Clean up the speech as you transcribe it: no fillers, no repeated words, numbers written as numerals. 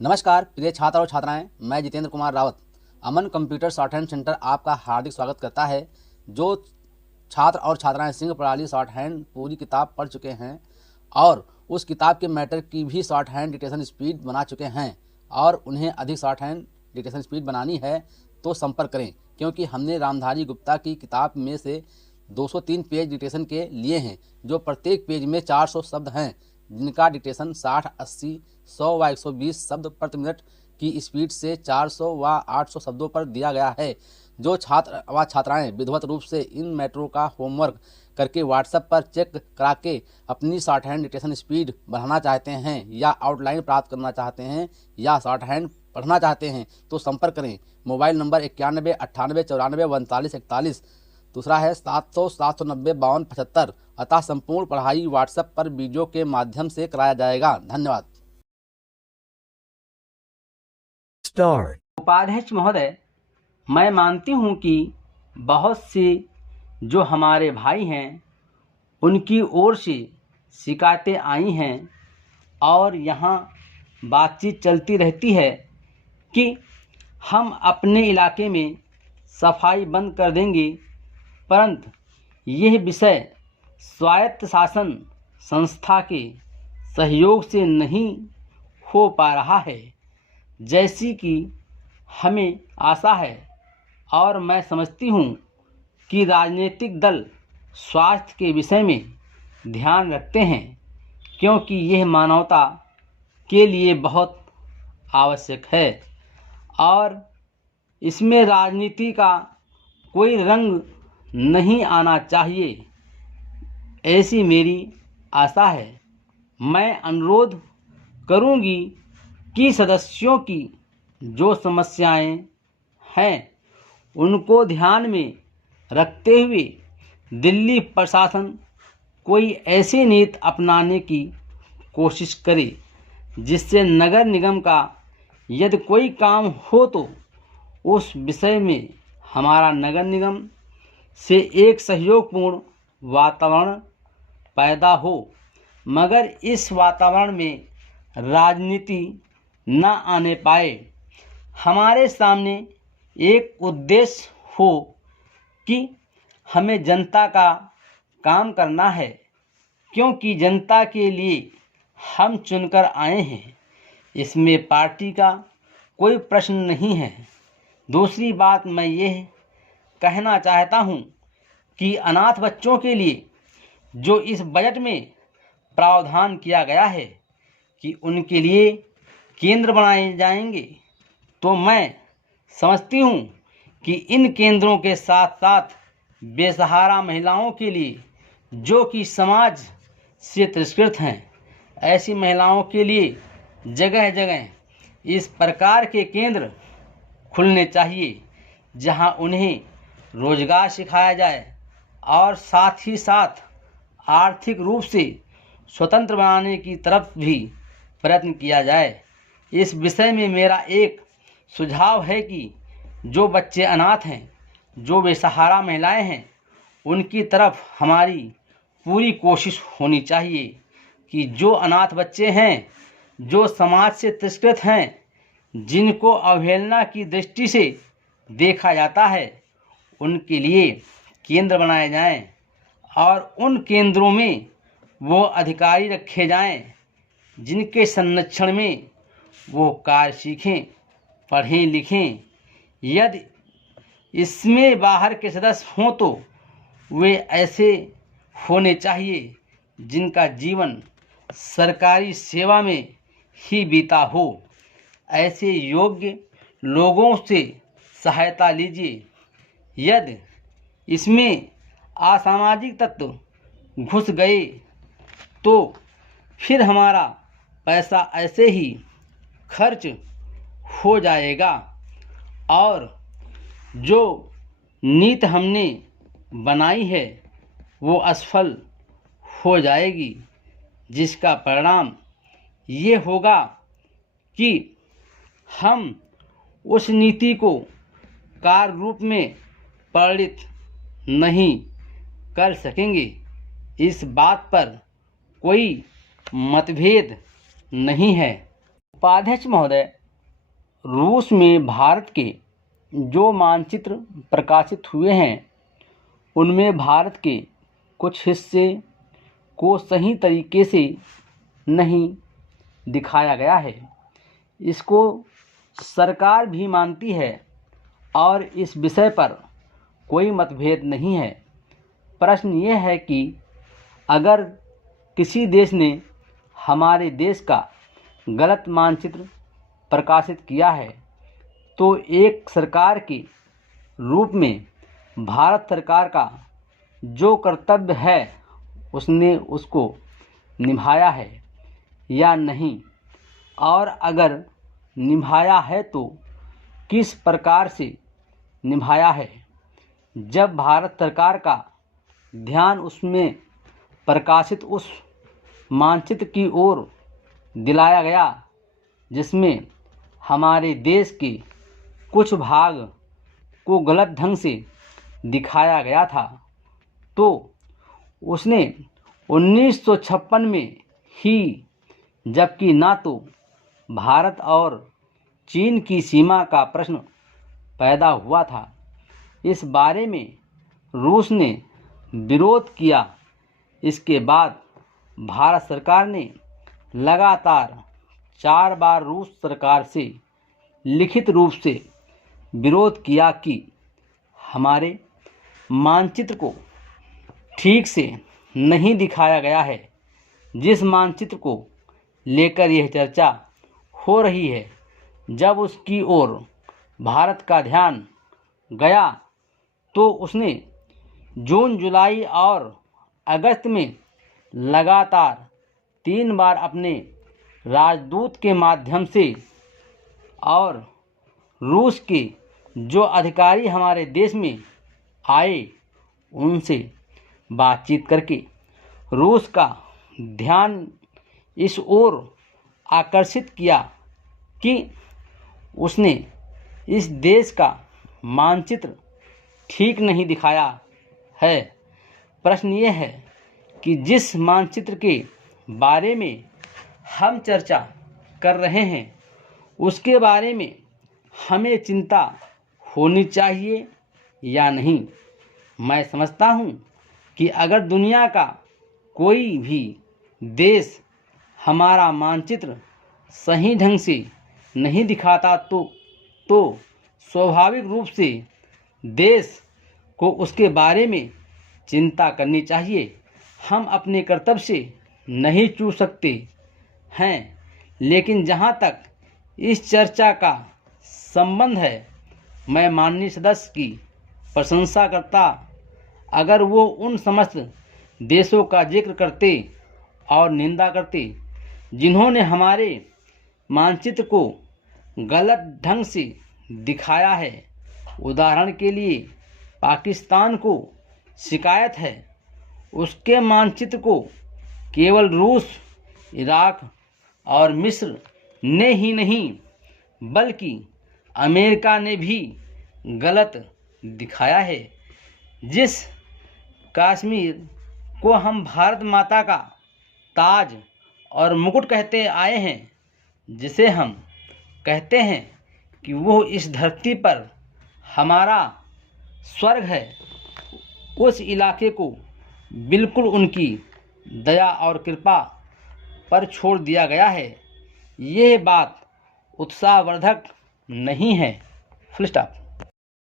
नमस्कार प्रिय छात्र और छात्राएं, मैं जितेंद्र कुमार रावत अमन कंप्यूटर शॉर्ट हैंड सेंटर आपका हार्दिक स्वागत करता है। जो छात्र और छात्राएं सिंह प्रणाली शॉर्ट हैंड पूरी किताब पढ़ चुके हैं और उस किताब के मैटर की भी शॉर्ट हैंड डिक्टेशन स्पीड बना चुके हैं और उन्हें अधिक शॉर्ट हैंड डिक्टेशन स्पीड बनानी है तो संपर्क करें, क्योंकि हमने रामधारी गुप्ता की किताब में से 203 पेज डिक्टेशन के लिए हैं, जो प्रत्येक पेज में 400 शब्द हैं, जिनका डिक्टेशन 60, 80, 100 व 120 शब्द प्रति मिनट की स्पीड से 400 व 800 शब्दों पर दिया गया है। जो छात्र व छात्राएं विधिवत रूप से इन मैटरों का होमवर्क करके व्हाट्सएप पर चेक करा के अपनी शॉर्ट हैंड डिक्टेशन स्पीड बढ़ाना चाहते हैं या आउटलाइन प्राप्त करना चाहते हैं या शॉर्ट हैंड पढ़ना चाहते हैं तो संपर्क करें। मोबाइल नंबर 91 98 94 39 41, दूसरा है 700 790 52 75। अतः संपूर्ण पढ़ाई व्हाट्सएप पर वीडियो के माध्यम से कराया जाएगा। धन्यवाद। उपाध्यक्ष महोदय, मैं मानती हूँ कि बहुत से जो हमारे भाई हैं उनकी ओर से शिकायतें आई हैं और यहाँ बातचीत चलती रहती है कि हम अपने इलाके में सफाई बंद कर देंगे, परंतु यह विषय स्वायत्त शासन संस्था के सहयोग से नहीं हो पा रहा है जैसी कि हमें आशा है। और मैं समझती हूँ कि राजनीतिक दल स्वास्थ्य के विषय में ध्यान रखते हैं, क्योंकि यह मानवता के लिए बहुत आवश्यक है और इसमें राजनीति का कोई रंग नहीं आना चाहिए, ऐसी मेरी आशा है। मैं अनुरोध करूंगी कि सदस्यों की जो समस्याएं हैं उनको ध्यान में रखते हुए दिल्ली प्रशासन कोई ऐसी नीति अपनाने की कोशिश करे जिससे नगर निगम का यदि कोई काम हो तो उस विषय में हमारा नगर निगम से एक सहयोगपूर्ण वातावरण पैदा हो, मगर इस वातावरण में राजनीति न आने पाए। हमारे सामने एक उद्देश्य हो कि हमें जनता का काम करना है, क्योंकि जनता के लिए हम चुनकर आए हैं। इसमें पार्टी का कोई प्रश्न नहीं है। दूसरी बात मैं यह कहना चाहता हूँ कि अनाथ बच्चों के लिए जो इस बजट में प्रावधान किया गया है कि उनके लिए केंद्र बनाए जाएंगे, तो मैं समझती हूँ कि इन केंद्रों के साथ साथ बेसहारा महिलाओं के लिए जो कि समाज से तिरस्कृत हैं, ऐसी महिलाओं के लिए जगह जगह इस प्रकार के केंद्र खुलने चाहिए जहां उन्हें रोजगार सिखाया जाए और साथ ही साथ आर्थिक रूप से स्वतंत्र बनाने की तरफ भी प्रयत्न किया जाए। इस विषय में मेरा एक सुझाव है कि जो बच्चे अनाथ हैं, जो बेसहारा महिलाएं हैं, उनकी तरफ हमारी पूरी कोशिश होनी चाहिए कि जो अनाथ बच्चे हैं, जो समाज से तिरस्कृत हैं, जिनको अवहेलना की दृष्टि से देखा जाता है, उनके लिए केंद्र बनाए जाएं और उन केंद्रों में वो अधिकारी रखे जाएं जिनके संरक्षण में वो कार्य सीखें, पढ़ें लिखें। यदि इसमें बाहर के सदस्य हों तो वे ऐसे होने चाहिए जिनका जीवन सरकारी सेवा में ही बीता हो। ऐसे योग्य लोगों से सहायता लीजिए। यदि इसमें असामाजिक तत्व घुस गए तो फिर हमारा पैसा ऐसे ही खर्च हो जाएगा और जो नीति हमने बनाई है वो असफल हो जाएगी, जिसका परिणाम ये होगा कि हम उस नीति को कार्य रूप में परिणित नहीं कर सकेंगे। इस बात पर कोई मतभेद नहीं है। उपाध्यक्ष महोदय, रूस में भारत के जो मानचित्र प्रकाशित हुए हैं उनमें भारत के कुछ हिस्से को सही तरीके से नहीं दिखाया गया है। इसको सरकार भी मानती है और इस विषय पर कोई मतभेद नहीं है। प्रश्न ये है कि अगर किसी देश ने हमारे देश का गलत मानचित्र प्रकाशित किया है तो एक सरकार के रूप में भारत सरकार का जो कर्तव्य है उसने उसको निभाया है या नहीं, और अगर निभाया है तो किस प्रकार से निभाया है। जब भारत सरकार का ध्यान उसमें प्रकाशित उस मानचित्र की ओर दिलाया गया जिसमें हमारे देश के कुछ भाग को गलत ढंग से दिखाया गया था, तो उसने 1956 में ही, जबकि ना तो भारत और चीन की सीमा का प्रश्न पैदा हुआ था, इस बारे में रूस ने विरोध किया। इसके बाद भारत सरकार ने लगातार 4 बार रूस सरकार से लिखित रूप से विरोध किया कि हमारे मानचित्र को ठीक से नहीं दिखाया गया है। जिस मानचित्र को लेकर यह चर्चा हो रही है, जब उसकी ओर भारत का ध्यान गया तो उसने जून, जुलाई और अगस्त में लगातार 3 बार अपने राजदूत के माध्यम से और रूस के जो अधिकारी हमारे देश में आए उनसे बातचीत करके रूस का ध्यान इस ओर आकर्षित किया कि उसने इस देश का मानचित्र ठीक नहीं दिखाया है। प्रश्न ये है कि जिस मानचित्र के बारे में हम चर्चा कर रहे हैं उसके बारे में हमें चिंता होनी चाहिए या नहीं। मैं समझता हूँ कि अगर दुनिया का कोई भी देश हमारा मानचित्र सही ढंग से नहीं दिखाता तो स्वाभाविक रूप से देश को उसके बारे में चिंता करनी चाहिए। हम अपने कर्तव्य से नहीं चूक सकते हैं, लेकिन जहाँ तक इस चर्चा का संबंध है, मैं माननीय सदस्य की प्रशंसा करता अगर वो उन समस्त देशों का जिक्र करते और निंदा करते जिन्होंने हमारे मानचित्र को गलत ढंग से दिखाया है। उदाहरण के लिए पाकिस्तान को शिकायत है उसके मानचित्र को केवल रूस, इराक और मिस्र ने ही नहीं बल्कि अमेरिका ने भी गलत दिखाया है। जिस कश्मीर को हम भारत माता का ताज और मुकुट कहते आए हैं, जिसे हम कहते हैं कि वो इस धरती पर हमारा स्वर्ग है, उस इलाके को बिल्कुल उनकी दया और कृपा पर छोड़ दिया गया है। यह बात उत्साहवर्धक नहीं है। Full stop.